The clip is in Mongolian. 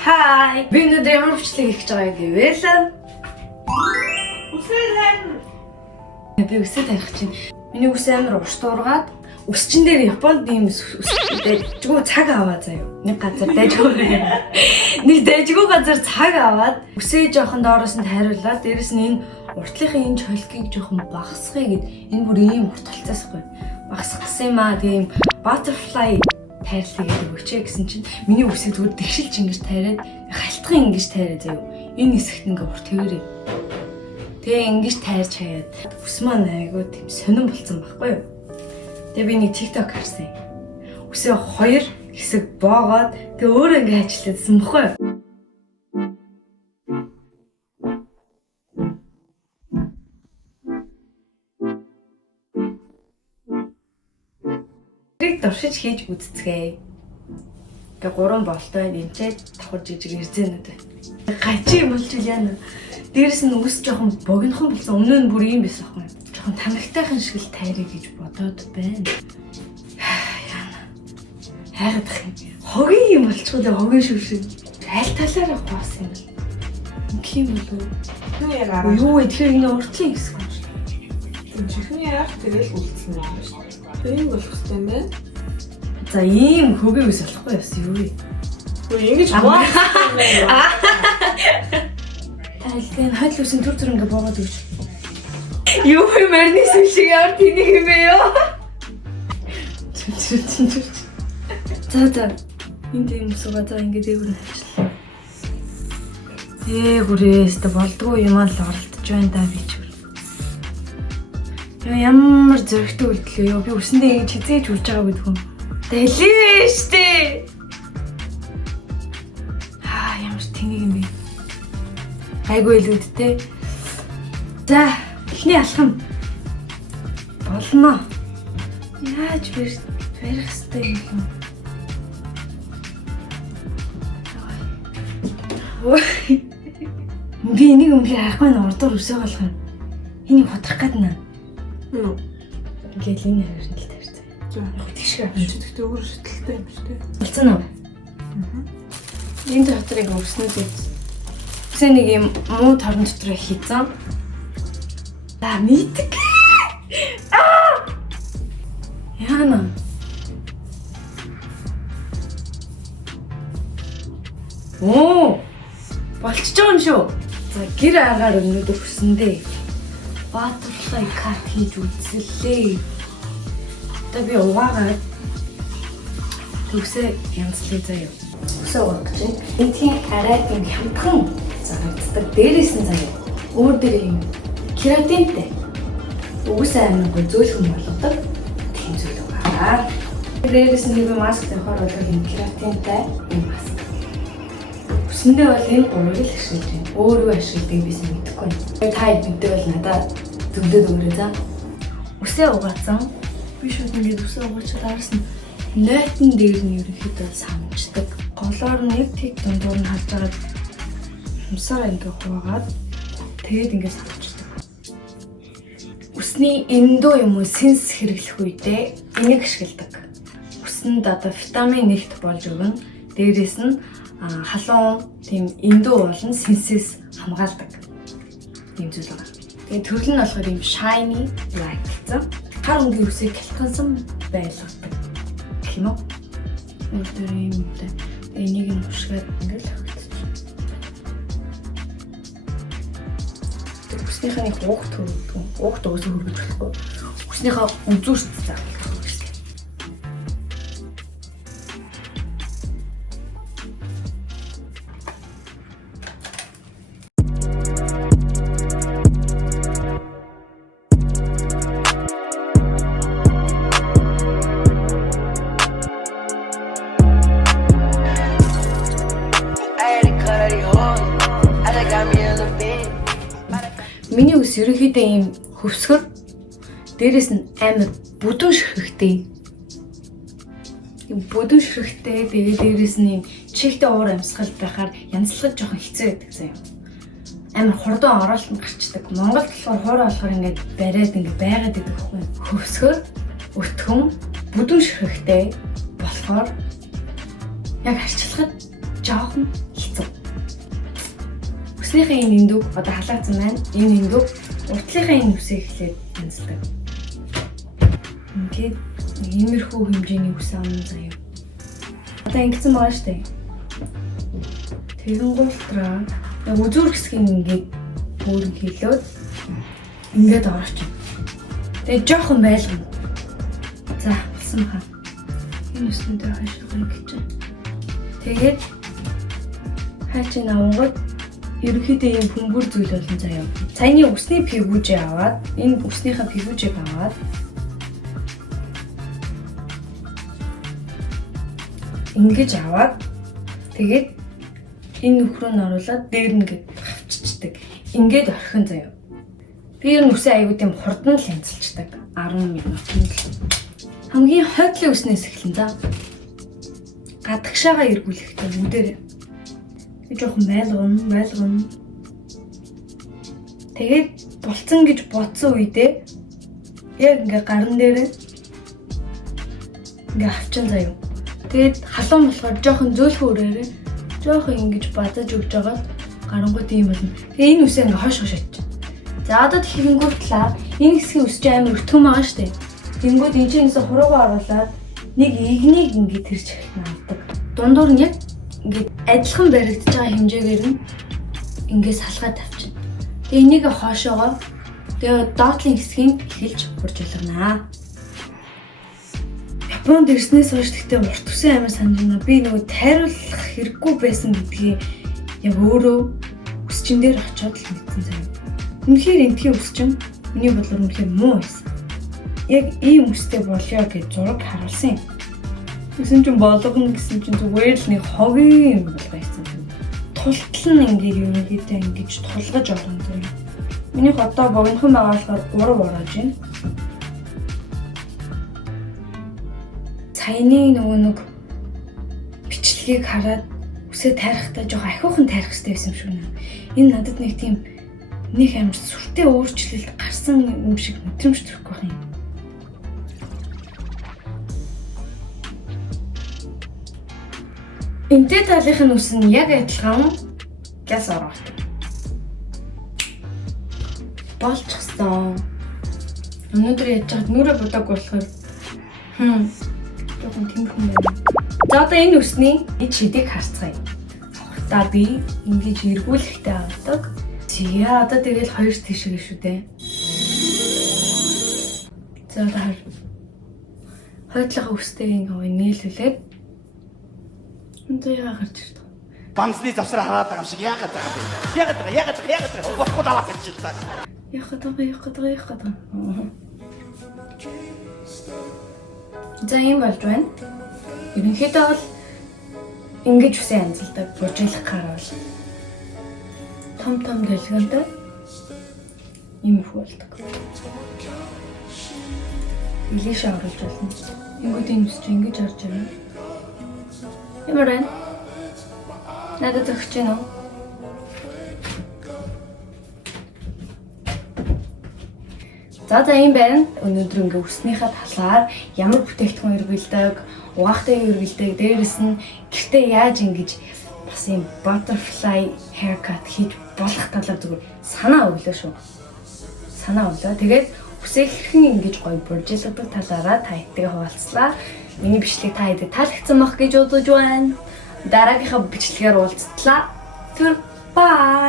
Hi! Би өнөөдөр ямар хүчлэг хийж байгааг гэвэл үсээ харин. Би үсээ тарих чинь. Миний үс амар урт ургаад үсчин дээр Японд ийм дэжгүй цаг аваа заяа. Нэг газар дэжгүй. Нэг дэжгүй газар цаг аваад үсээ жоохон доороос нь тайруулаад дээрэс нь энэ уртлынхын энэ чолкийг жоохон багасгая гэд энэ бүр ийм урт болцоосгүй. Багасгасан юм аа тийм butterfly тайрлаа гэдэг өгчээ гэсэн чинь миний үсээ зүгээр тэгшилж ингэж тайраад халтхан ингэж тайраа заяа. Энэ хэсэгт ингээ урт хэвээрээ. Тэгээ ингэж тайрч хаяад үс маань айгуу тийм сонирн болсон байхгүй юу? Тэгээ би нэг TikTok харсан. Үсээ хоёр хэсэг боогоод тэгээ өөрөө ингээ ажиллаадсан баггүй юу? Дуршиж хийж үзцгээе. Тэгээ 3 болтой нэмчээд давхар жижиг ирзэнүүд. Гачи болж яана. Дээрэс нь үс жоохон богинохон болсон. Өмнө нь бүр юм байсан аахгүй. Жоохон тамхитайхан шиг л тайрыг гэж бодоод байна. Яана. Хайгаад ах юм. Хогийн юм болчихгүй дээ хогийн шүү шиг. Аль талаараа гоос юм бол. Инх юм болов уу? Юу вэ? Тэгэхээр энэ уртлын хэсэг юм шиг. Чихний яах тэгэл үлдсэн юм байна шүү. Тийм болох хэрэгтэй юм байна. За ийм хөгийн үс болохгүй бас юу вэ? Үгүй ингэж боо. Тайлбар хойл үсэн төр төр ингээ боогод өгч. Юу вэ марнис шиг ямар тэнийг юм бэ ёо? За. Энд юм суугаа за ингээ дээгүүр ажиллаа. Хүрээс тэ болдгоо юм аа л оролдож байна да би ч. Ямар зөрөгтэй үлдлээ ёо. Би үсэндээ ингэж хизээж үрж байгаа гэдэг юм. Дэлээ штэ. Ямар тэнийг юм бэ? Айгүй илүүдтэй. За, эхний алхам болно. Яаж барих хэвтэй юм бэ? Би энийг өмнө харахгүй нь урдуур үсээ болох юм. Энийг хотрох гэдэг нэ. Ингээл энэ харин л тавьцаа. За, яг тийшээ авчихдаг өөр шүтэлтэй юм шүү дээ. Болцсон уу? Энэ дотрыг өвснөд үз. Үсээ нэг юм муу торон дотор хийцэн. За, мэддэг. Яна. Болчихж байгаа юм шүү. За, гэр агаар өнөдөр хүсэндээ. Butterfly cut хийж үзлээ. Одоо би угаагаад төвсөө янзлаа заяа. Өсөө угаах гэж. Энтхийн арай тийм хямдхан зарагддаг. Дээрээс нь заяа. Өөр дээр юм кератинтэй. Үс аймаг зөөлхөн болгодог. Тийм зүйл угаа. Дээрээс нь би маск тавихаар бол юм кератинтэй юм маск. Үсэндээ бол энэ гурвыг л ашиглаж байна. Өөрөө ашигладаг бис мэдэхгүй байна. Та мэддэг бол надад зөвдөд өгөрөө за. Үсээ угаацсан. Би шууд ингээд үсээ угаачаад арсан. Нойтон дээр нь ерөнхийдөө самждаг. Голоор нэг тэг дундуур нь халж агаад юмсаар ингээд хуваагаад тэгээд ингээд самждаг. Үсний эндөө юм уу сенс хэрэглэх үедээ энийг ашигладаг. Үсэнд одоо витамин нэгт болж өгнө. Дээрээс нь халуун тийм эндөө болон сенсээс хамгаалдаг. Ийм зүйл байна. Тэгээ төрөл нь болохоор ийм shiny black гэсэн. Хар өнгийн үсийг гэлтгансан байлгадаг. Гэх юм уу? Өөрөөр юм даа. Энийг нь уушгаад ингээл хөвтөж. Үснийхээ нэг уухт хөргөдөг. Уухт өсөө хөргөж болохгүй. Үснийхээ үзүүрт заах. Миний үс ерөнхийдөө ийм хөвсгөр дээрэс нь амар бүдүүн ширхэгтэй. Ийм бүдүүн ширхэгтэй тэгээ дээрэс нь ийм чихтэй уур амьсгал байхаар янзлахад жоохон хэцүү байдаг заяа. Амар хурдан ороолт нь гарчдаг. Монгол болохоор хуурай болохоор ингээд бариад ингээд байгаад байдаг байхгүй. Хөвсгөр, өтгөн, бүдүүн ширхэгтэй болохоор яг арчлахад жоохон хэцүү. Үснийхээ энэ эндүг одоо халаацсан байна. Энэ эндүг уртлынхаа энэ үсээ эхлээд танилцдаг. Ингээд иймэрхүү хэмжээний үс авна заяа. Одоо ингэсэн байгаа шүү дээ. Тэгэн гултраа яг үзүүр хэсгийг ингээд өөрөг хэлээд ингээд орооч. Тэгээ жоохон байлгана. За, болсон хаа. Энэ үснүүдээ хаашаа гэж. Тэгээд хаачин авангууд ерөнхийдөө юм бөмбөр зүйл болно заяа. Цайны үсний пивүүжээ аваад, энэ үснийхээ пивүүжийг аваад ингэж аваад тэгээд энэ нөхрөө нь оруулаад дээр нь гээд хавччихдаг. Ингээд орхин заяа. Би ер нь үсээ аягүй тийм хурдан л янзалцдаг. 10 минутын л. Хамгийн хойдлын үснээс эхлэн за. Гадагшаага эргүүлэхдээ үдээр жоохон байлгана. Тэгээд булцсан гэж бодсон үедээ яг ингээ гарн дээр ингээ авчин заяа. Тэгээд халуун болохоор жоохон зөөлхөн үрээрээ жоохон ингэж бадаж өгж байгаа гарангууд юм болно. Тэгээ энэ үсээ ингээ хойш очиж. За одоо тэгэнгүүт талаа энэ хэсгийн үс чинь амар өртгөн байгаа шүү дээ. Тэнгүүд энэ чинь нэсэ хуруугаа оруулаад нэг игнийг ингээ тэрч эхэлнэ авдаг. Дундуур нь яг ингээ адилхан баригдаж байгаа хэмжээгээр нь ингээ салгаад тавьчихна. Тэгээ энийг хоошоогоо тэгээ доотлын хэсгийг эхэлж хурж ялгана. Японд ирснээс хойш тэгтээ урт үсэн амар санаж байна. Би нөгөө тайруулах хэрэггүй байсан гэдгийг яг өөрөө үсчин дээр очиод л мэдсэн заяа. Үнэхээр энтхийн үсчин миний бодлоор үнэхээр муу байсан. Яг ийм үстэй болёо гэж зураг харуулсан юм. Гэсэн чинь болгоно гэсэн чинь зүгээр л нэг хогийн юм болгосон. Тултал нь ингээд ерөнхийдөө ингэж тулгаж орно заяа. Минийх одоо богинохон байгаа болохоор 3 ороож байна. Цайны нөгөө нэг бичлэгийг хараад үсээ тайрахтаа жоох ахиухан тайрах хэрэгтэй байсан юм шиг нэ. Энэ надад нэг тийм нэг амар сүртэй өөрчлөлт гарсан юм шиг мэдрэмж төрөх байх юм. Энтэй талынхын үс нь яг адилхан газ ороотой. Болчихсон. Өнөөдөр яаж чад нүрэ будаг болохоор жоохон тэмхэн байна. За одоо энэ үсний шидийг харцгаая. За би ингэж эргүүлэхтэй авдаг. Зя одоо тэгэл хоёр тишээ шүү дээ. За одоо хойдлогоо үстэй ингээ нийлүүлээд энэ гарч ирдэг. Бамсны завсраа хараад байгаа юм шиг яагаад байгаа юм бэ? Яагаад болохгүй далаа гэж байна. Яхад. За юм болж байна. Ерөнхийдөө бол ингэж үсээ янзалдаг, бужиглах гарвал том дэлгэнтэй юм болдог. Илээшээ оруулж болно. Ингүүд энэ үс чинь ингэж орж ирнэ. Ямар байна? Надад өгч гэнэ үү? За юм байна. Өнөөдөр ингээ үснийхээ талаар ямар бүтээгдэхүүн эргэлдэг, угаахтай эргэлдэг, дээрэс нь гэртээ яаж ингэж бас юм butterfly haircut хийж болох талаар зүгээр санаа өглөө шүү. Тэгээд үсээ хэрхэн ингэж гоё буржилгадаг талаараа та хэдийгээр хуваалцлаа. Миний бичлэг та хэдийгээр таалагдсан байх гэж бодож байна. Дараагийнхаа бичлэгээр уулзтлаа. Түр бай.